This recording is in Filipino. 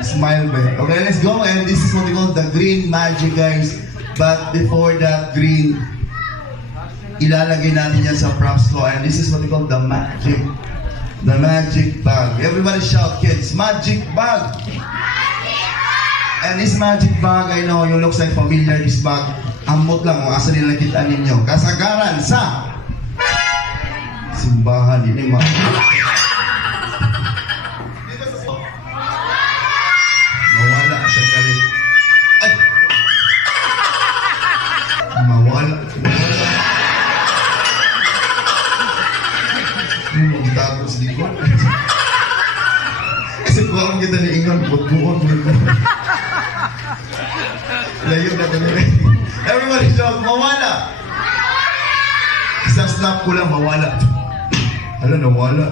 Smile ba? Okay, let's go. And this is what we call the green magic, guys. But before that green, ilalagay natin yan sa props ko. And this is what we call the magic. The magic bag. Everybody shout, kids. Magic bag! And this magic bag, I know you looks like familiar, this bag. Amot lang kung asa nila nakita ninyo. Kasagaran sa simbahan ini mga mawala siya kalit. Ay! Mawala. Magtago sa likod. Kasi kuwang kita ni Ingon, buot-buot. Layo na ito nila. Everybody shout, mawala! Isang snap ko lang, mawala. Hala, nawala.